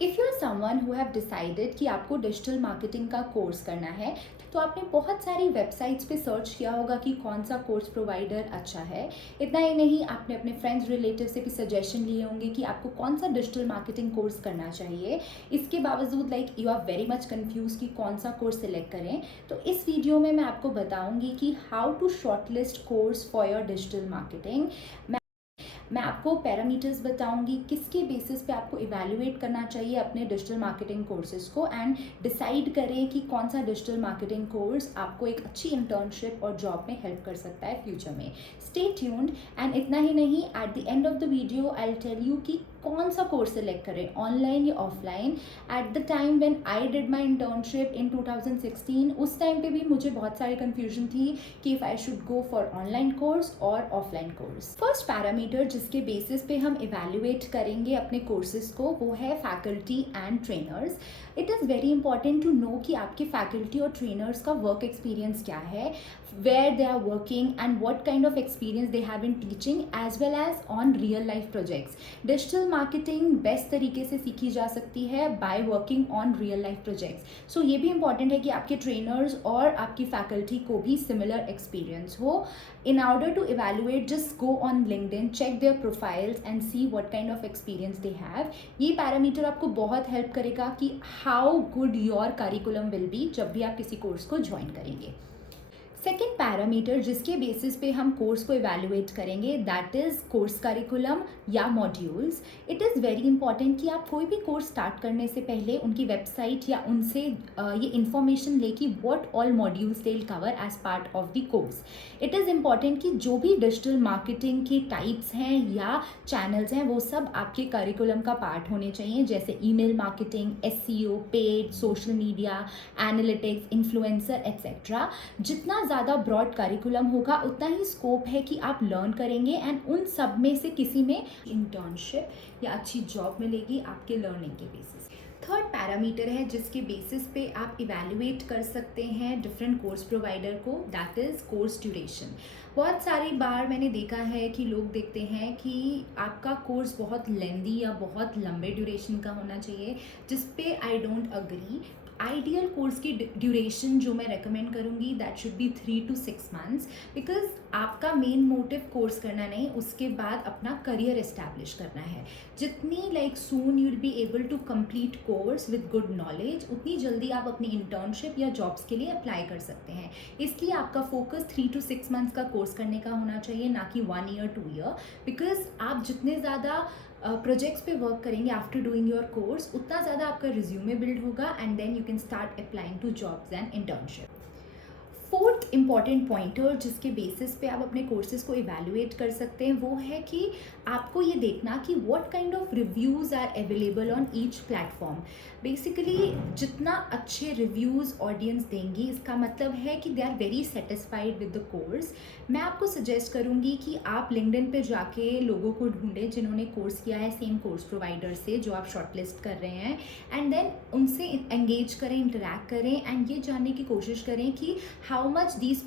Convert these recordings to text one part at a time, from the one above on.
If you are someone who have decided कि आपको digital marketing का कोर्स करना है, तो आपने बहुत सारी वेबसाइट्स पे सर्च किया होगा कि कौन सा कोर्स प्रोवाइडर अच्छा है। इतना ही नहीं, आपने अपने फ्रेंड्स रिलेटिव से भी सजेशन लिए होंगे कि आपको कौन सा डिजिटल मार्केटिंग कोर्स करना चाहिए। इसके बावजूद you are very much confuse कि कौन सा कोर्स सिलेक्ट करें। तो इस वीडियो में मैं आपको बताऊंगी कि how to shortlist course for your digital marketing. मैं आपको पैरामीटर्स बताऊंगी किसके बेसिस पे आपको इवैल्यूएट करना चाहिए अपने डिजिटल मार्केटिंग कोर्सेज को, एंड डिसाइड करें कि कौन सा डिजिटल मार्केटिंग कोर्स आपको एक अच्छी इंटर्नशिप और जॉब में हेल्प कर सकता है फ्यूचर में। Stay tuned. एंड इतना ही नहीं, at the end of the video I will tell you कि कौन सा कोर्स सेलेक्ट करें, ऑनलाइन या offline. At the time when I did my internship in 2016, उस टाइम पे भी मुझे बहुत सारी कन्फ्यूजन थी कि if I should go for online course और ऑफलाइन कोर्स। फर्स्ट पैरामीटर जिसके बेसिस पे हम इवैल्यूएट करेंगे अपने कोर्सेज को, वो है faculty and trainers. It is very important to know कि आपके फैकल्टी और ट्रेनर्स का वर्क एक्सपीरियंस क्या है, where they are working and what kind of experience they have in teaching as well as on real life projects. Digital marketing best तरीके से सीखी जा सकती है by working on real life projects. So ये भी important है कि आपके ट्रेनर्स और आपकी फैकल्टी को भी similar experience हो. In order to evaluate, just go on LinkedIn, check their profiles and see what kind of experience they have. ये पैरामीटर आपको बहुत हेल्प करेगा कि how good your curriculum will be जब भी आप किसी कोर्स को ज्वाइन करेंगे। सेकेंड पैरामीटर जिसके बेसिस पे हम कोर्स को इवैल्यूएट करेंगे, दैट इज़ कोर्स करिकुलम या modules. It is very important कि आप कोई भी कोर्स स्टार्ट करने से पहले उनकी वेबसाइट या उनसे ये इन्फॉर्मेशन ले कि what all modules they will cover as part of the course. It is important कि जो भी डिजिटल मार्केटिंग के टाइप्स हैं या चैनल्स हैं, वो सब आपके करिकुलम का पार्ट होने चाहिए, जैसे email marketing, SEO, paid, social media, analytics, influencer etcetera. जितना ज़्यादा ब्रॉड करिकुलम होगा उतना ही स्कोप है कि आप लर्न करेंगे एंड उन सब में से किसी में इंटर्नशिप या अच्छी जॉब मिलेगी आपके लर्निंग के बेसिस। थर्ड पैरामीटर है जिसके बेसिस पे आप इवैल्यूएट कर सकते हैं डिफरेंट कोर्स प्रोवाइडर को, दैट इज़ कोर्स ड्यूरेशन। बहुत सारी बार मैंने देखा है कि लोग देखते हैं कि आपका कोर्स बहुत लेंदी या बहुत लंबे ड्यूरेशन का होना चाहिए, जिस पे I don't agree. Ideal course की ड्यूरेशन जो मैं रेकमेंड करूँगी, that should be 3 to 6 months, because आपका मेन मोटिव कोर्स करना नहीं, उसके बाद अपना करियर एस्टैब्लिश करना है। जितनी soon you will be able to complete course with good knowledge, उतनी जल्दी आप अपनी इंटर्नशिप या जॉब्स के लिए अप्लाई कर सकते हैं। इसलिए आपका फोकस 3 to 6 months का कोर्स करने का होना चाहिए, ना कि 1 year 2 year, बिकॉज आप जितने ज़्यादा प्रोजेक्ट्स पे वर्क करेंगे आफ्टर डूइंग योर कोर्स, उतना ज़्यादा आपका रिज्यूमे बिल्ड होगा and then you can start applying to jobs and internship. Fourth important pointer जिसके बेसिस पे आप अपने कोर्सेज को इवैल्यूएट कर सकते हैं, वो है कि आपको ये देखना कि what kind of reviews are available on each platform. Basically जितना अच्छे रिव्यूज़ ऑडियंस देंगी, इसका मतलब है कि they are very satisfied with the course. मैं आपको सजेस्ट करूँगी कि आप लिंक्डइन पे जाके लोगों को ढूंढें जिन्होंने कोर्स किया है सेम कोर्स प्रोवाइडर से जो आप शॉर्टलिस्ट कर रहे हैं, एंड देन उनसे एंगेज करें, इंटरैक्ट करें एंड ये जानने की कोशिश करें कि how much these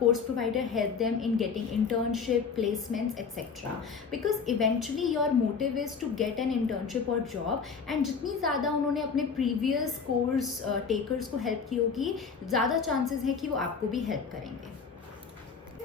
course provider help them in getting internship, placements, etc. Because eventually your motive is to get an internship or job, and जितनी ज़्यादा उन्होंने अपने previous course takers को help की होगी, ज़्यादा chances है कि वो आपको भी help करेंगे।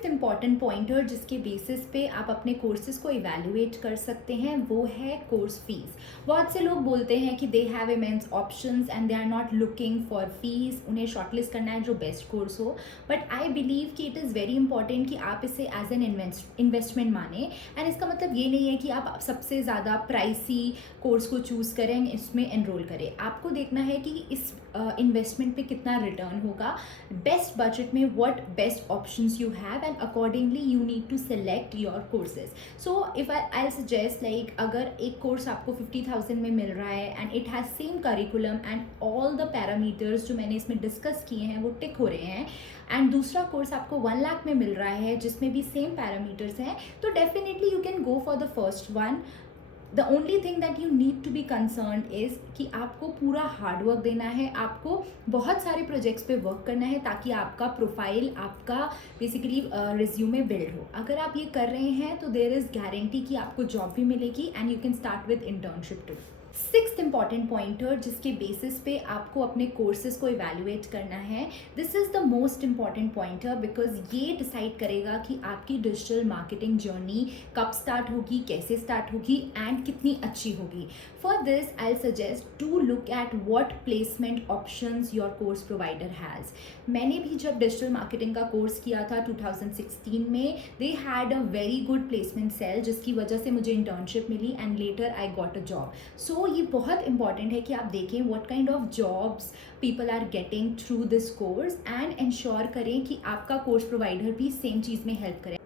इंपॉर्टेंट पॉइंटर जिसके बेसिस पे आप अपने कोर्सेज को इवैल्यूएट कर सकते हैं, वो है कोर्स फीस। बहुत से लोग बोलते हैं कि they have immense options and they are not looking for fees, उन्हें शॉर्टलिस्ट करना है जो बेस्ट कोर्स हो। बट आई बिलीव कि इट इज़ वेरी इंपॉर्टेंट कि आप इसे एज एन इन्वेस्टमेंट माने, एंड इसका मतलब ये नहीं है कि आप सबसे ज़्यादा प्राइसी कोर्स को चूज़ करें, इसमें एनरोल करें। आपको देखना है कि इस इन्वेस्टमेंट पे कितना रिटर्न होगा, बेस्ट बजट में what best options you have, and accordingly you need to select your courses. So if I suggest अगर एक कोर्स आपको 50,000 में मिल रहा है and it has same curriculum and all the parameters जो मैंने इसमें डिस्कस किए हैं वो टिक हो रहे हैं, एंड दूसरा कोर्स आपको 1 लाख में मिल रहा है जिसमें भी सेम पैरामीटर्स हैं, तो definitely you can go for the first one. The only thing that you need to be concern is कि आपको पूरा हार्डवर्क देना है, आपको बहुत सारे प्रोजेक्ट्स पे वर्क करना है ताकि आपका प्रोफाइल, आपका बेसिकली रिज्यूमे बिल्ड हो। अगर आप ये कर रहे हैं तो देयर इज़ गारंटी कि आपको जॉब भी मिलेगी and you can start with internship too. Sixth important pointer जिसके बेसिस पे आपको अपने कोर्सेज को इवैल्यूएट करना है, this is the most important pointer because ये डिसाइड करेगा कि आपकी डिजिटल मार्केटिंग जर्नी कब स्टार्ट होगी, कैसे स्टार्ट होगी एंड कितनी अच्छी होगी. For this I suggest to look at what placement options your course provider has. मैंने भी जब डिजिटल मार्केटिंग का कोर्स किया था 2016 में, they had a very good placement cell जिसकी वजह से मुझे इंटर्नशिप मिली and later I got a job. So ये बहुत इंपॉर्टेंट है कि आप देखें what kind of jobs people are getting through this course and ensure करें कि आपका कोर्स प्रोवाइडर भी सेम चीज़ में हेल्प करे.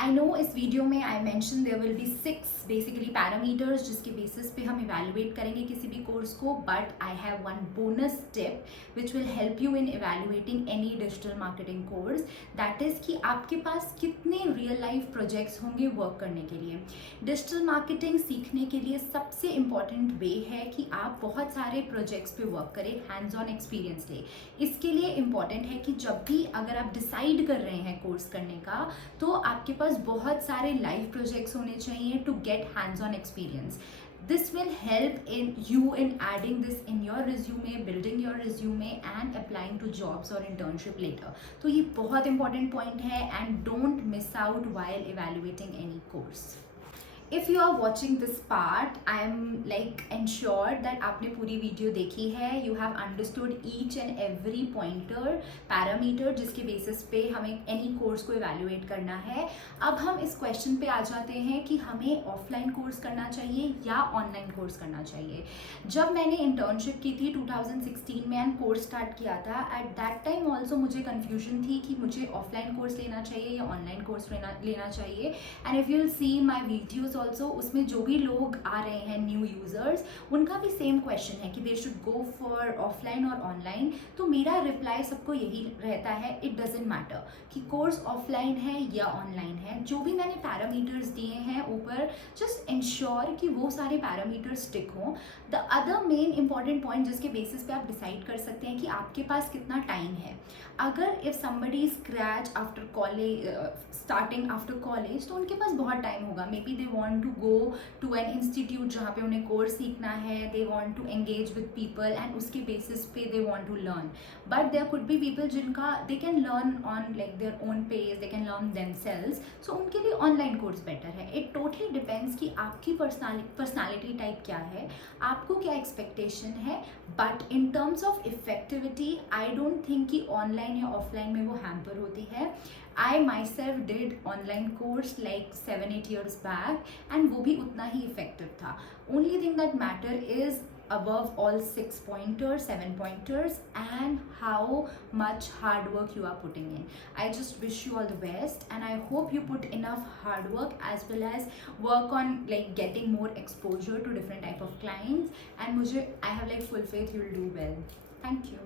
आई नो इस वीडियो में I mention there will be 6 basically parameters जिसके बेसिस पे हम इवैल्यूएट करेंगे किसी भी कोर्स को, but I have one bonus tip which will help you in evaluating any digital marketing course. That is कि आपके पास कितने रियल लाइफ प्रोजेक्ट्स होंगे वर्क करने के लिए. डिजिटल मार्केटिंग सीखने के लिए सबसे इम्पॉर्टेंट वे है कि आप बहुत सारे प्रोजेक्ट्स पे वर्क करें, हैंड्स ऑन एक्सपीरियंस ले. इसके लिए इम्पॉर्टेंट है कि जब भी अगर आप डिसाइड कर रहे हैं कोर्स करने का, तो आपके पास बहुत सारे लाइव प्रोजेक्ट्स होने चाहिए to get hands on experience. This will help in you in adding this in your resume, building your resume and applying to jobs or internship later. तो ये बहुत important point है and don't miss out while evaluating any course. If you are watching this part, I am like ensured that आपने पूरी video देखी है. You have understood each and every pointer, parameter जिसके basis पे हमें any course को evaluate करना है. अब हम इस क्वेश्चन पे आ जाते हैं कि हमें ऑफलाइन कोर्स करना चाहिए या ऑनलाइन कोर्स करना चाहिए. जब मैंने इंटर्नशिप की थी 2016 में एंड कोर्स स्टार्ट किया था, एट दैट टाइम ऑल्सो मुझे कन्फ्यूजन थी कि मुझे ऑफलाइन कोर्स लेना चाहिए या ऑनलाइन कोर्स लेना चाहिए. And if you will see my videos also, उसमें जो भी लोग आ रहे हैं न्यू यूज़र्स, उनका भी सेम क्वेश्चन है कि they should go for offline और ऑनलाइन. तो मेरा रिप्लाई सबको यही रहता है, इट डजेंट मैटर कि कोर्स ऑफलाइन है या ऑनलाइन है. जो भी मैंने पैरामीटर्स दिए हैं ऊपर, जस्ट इंश्योर कि वो सारे पैरामीटर्स स्टिक हों. The other main important point जिसके बेसिस पे आप डिसाइड कर सकते हैं कि आपके पास कितना टाइम है. अगर if somebody scratch after college, starting after college, तो उनके पास बहुत टाइम होगा. Maybe they want to go to an institute जहाँ पे उन्हें कोर्स सीखना है, they want to engage with people and उसके बेसिस पे they want to learn. But there could be people जिनका they can learn on like their own pace, they can learn themselves. So उनके लिए online course better है. It totally depends कि आपकी personality type क्या है, आपको क्या एक्सपेक्टेशन है. But in terms of effectivity I don't think कि ऑनलाइन या ऑफलाइन में वो हैम्पर होती है. I myself did online course like 7-8 years back and वो भी उतना ही effective था. Only thing that matter is above all 6 pointers, 7 pointers and how much hard work you are putting in. I just wish you all the best and I hope you put enough hard work as well as work on like getting more exposure to different type of clients and I have like full faith you will do well. Thank you.